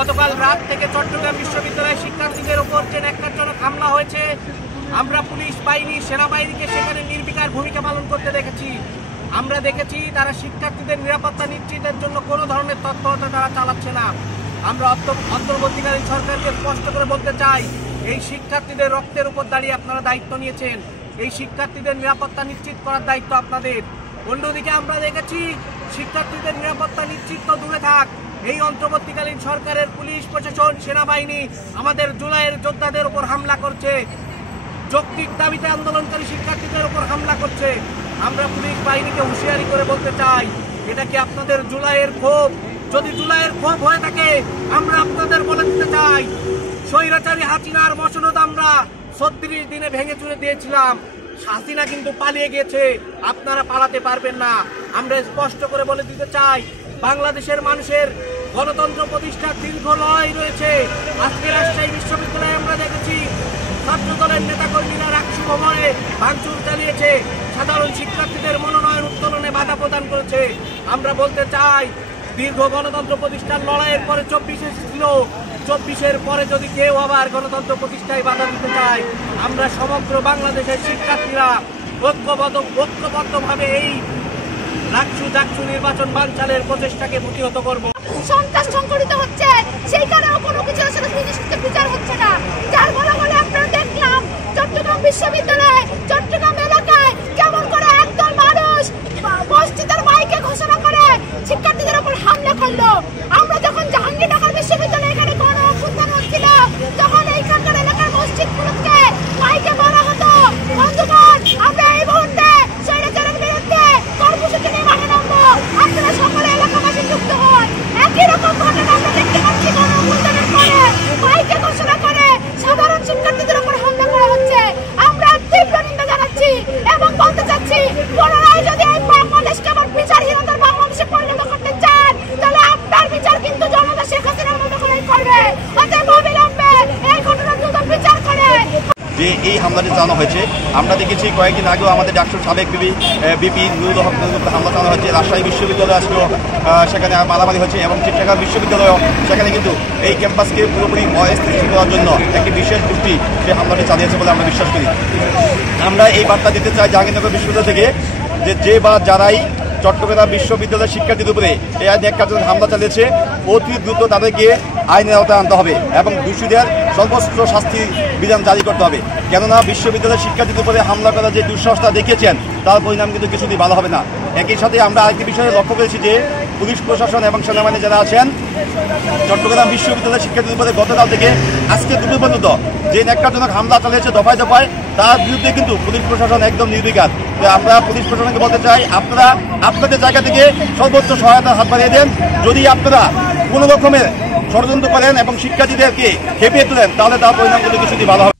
গতকাল রাত থেকে চট্টগ্রাম বিশ্ববিদ্যালয়ের শিক্ষার্থীদের উপর যে ন্যাক্কারজনক হামলা হয়েছে, আমরা পুলিশ বাহিনী, সেনাবাহিনীকে সেখানে নির্বিকার ভূমিকা পালন করতে দেখেছি। আমরা দেখেছি তারা শিক্ষার্থীদের নিরাপত্তা নিশ্চিতের জন্য কোনো ধরনের তৎপরতা তারা চালাচ্ছে না। আমরা অন্তর্বর্তীকালীন সরকারকে স্পষ্ট করে বলতে চাই, এই শিক্ষার্থীদের রক্তের উপর দাঁড়িয়ে আপনারা দায়িত্ব নিয়েছেন, এই শিক্ষার্থীদের নিরাপত্তা নিশ্চিত করার দায়িত্ব আপনাদের। অন্যদিকে আমরা দেখেছি শিক্ষার্থীদের নিরাপত্তা নিশ্চিত তো দূরে থাক, এই অন্তর্বর্তীকালীন সরকারের পুলিশ প্রশাসন, সেনাবাহিনী আমাদের জুলাইয়ের যোদ্ধাদের উপর হামলা করছে, যৌক্তিক দাবিতে আন্দোলনকারী শিক্ষার্থীদের উপর হামলা করছে। আমরা পুলিশ বাহিনীকে হুঁশিয়ারি করে বলতে চাই, এটা কি আপনাদের জুলাইয়ের ক্ষোভ? যদি জুলাইয়ের ক্ষোভ হয়ে থাকে, আমরা আপনাদের বলে দিতে চাই, স্বৈরাচারী হাসিনার মসনদ আমরা 36 দিনে ভেঙে চুরে দিয়েছিলাম। হাসিনা কিন্তু পালিয়ে গেছে, আপনারা পালাতে পারবেন না। আমরা স্পষ্ট করে বলে দিতে চাই, বাংলাদেশের মানুষের গণতন্ত্র প্রতিষ্ঠার দীর্ঘ লড়াই রয়েছে। আজকে রাজশাহী বিশ্ববিদ্যালয়ে আমরা দেখেছি ছাত্র দলের নেতাকর্মীরা রাকসু ভবনে ভাঙচুর চালিয়েছে, সাধারণ শিক্ষার্থীদের মনোনয়ন উত্তোলনে বাধা প্রদান করেছে। আমরা বলতে চাই, দীর্ঘ গণতন্ত্র প্রতিষ্ঠার লড়াইয়ের পরে 24 এসেছিল, 24-এর পরে যদি কেউ আবার গণতন্ত্র প্রতিষ্ঠায় বাধা দিতে চায়, আমরা সমগ্র বাংলাদেশের শিক্ষার্থীরা ঐক্যবদ্ধভাবে এই রাকসু নির্বাচন বানচালের প্রচেষ্টাকে প্রতিহত করব। সন্ত্রাস সংঘটিত হচ্ছে, সেইখানেও কোনো কিছু আসলে বিচার হচ্ছে না, যার ফলে আপনারা দেখলাম চট্টগ্রাম বিশ্ববিদ্যালয়ে, চট্টগ্রাম এলাকায় কেমন করে একদল মানুষ মসজিদের মাইকে ঘোষণা করে শিক্ষার্থীদের উপর হামলা করলো। আমরা যখন জাহাঙ্গীরনগর বিশ্ববিদ্যালয়ে এখানে কোনো অভ্যুত্থান হচ্ছিল, তখন এইখানকার এলাকার মসজিদগুলোকে মাইকে বলা হতো, বন্ধুগণ আমরা এই মুহূর্তে স্বৈরাচারের বিরুদ্ধে কর্মসূচি নিয়ে মাঠে নামবো, আপনারা সকলে এলাকাবাসী যুক্ত হন। একই রকম ঘটনা আমরা দেখতে পাচ্ছি, কোনো অভ্যুত্থানের পরে মাইকে ঘোষণা করে সাধারণ শিক্ষার্থীদের উপর হামলা করা হচ্ছে। আমরা তীব্র নিন্দা জানাচ্ছি এবং বলতে চাচ্ছি, পুনরায় যদি এই বাংলাদেশকে আবার বিচারহীনতার বাংলাদেশে পরিণত করতে চান, তাহলে আপনার বিচার কিন্তু জনতা শেখ হাসিনার মতো করেই করবে। অতএব অবিলম্বে এই ঘটনার দ্রুত বিচার করে যে এই হামলাটি চালানো হয়েছে। আমরা দেখেছি কয়েকদিন আগেও আমাদের ডাক্তার সাবেক বিপি নুরুল হক হামলা চালানো হয়েছে। রাজশাহী বিশ্ববিদ্যালয় আজকেও সেখানে মারামারি হয়েছে এবং চিট্টাগাং বিশ্ববিদ্যালয়েও সেখানে কিন্তু এই ক্যাম্পাসকে পুরোপুরি অস্থিতিশীল করার জন্য একটি বিশেষ গোষ্ঠী সেই হামলাটি চালিয়েছে বলে আমরা বিশ্বাস করি। আমরা এই বার্তা দিতে চাই জাহাঙ্গীরনগর বিশ্ববিদ্যালয় থেকে, যে বা যারাই চট্টগ্রাম বিশ্ববিদ্যালয়ের শিক্ষার্থীদের উপরে এই ন্যাক্কারজনক হামলা চালিয়েছে, অতি দ্রুত তাদেরকে আইনের আওতায় আনতে হবে এবং দোষীদের সর্বোচ্চ শাস্তি বিধান জারি করতে হবে। কেননা বিশ্ববিদ্যালয়ের শিক্ষার্থীদের উপরে হামলা করার যে দুঃসাহসতা দেখিয়েছেন, তার পরিণাম কিন্তু কিছুদিন ভালো হবে না। একই সাথে আমরা আরেকটি বিষয়ে লক্ষ্য করেছি যে পুলিশ প্রশাসন এবং সেনাবাহিনী যারা আছেন চট্টগ্রাম বিশ্ববিদ্যালয়ের শিক্ষার্থীদের উপরে গতকাল থেকে আজকে দুপুর পর্যন্ত যে ন্যাক্কারজনক হামলা চালিয়েছে দফায় দফায়, তার বিরুদ্ধে কিন্তু পুলিশ প্রশাসন একদম নির্বিকার। তো আমরা পুলিশ প্রশাসনকে বলতে চাই, আপনারা আপনাদের জায়গা থেকে সর্বোচ্চ সহায়তার হাত বাড়িয়ে দেন। যদি আপনারা কোনো রকমের ষড়যন্ত্র করেন এবং শিক্ষার্থীদেরকে খেপিয়ে তোলেন, তাহলে তার পরিণাম কিন্তু কিছুদিন ভালো হবে।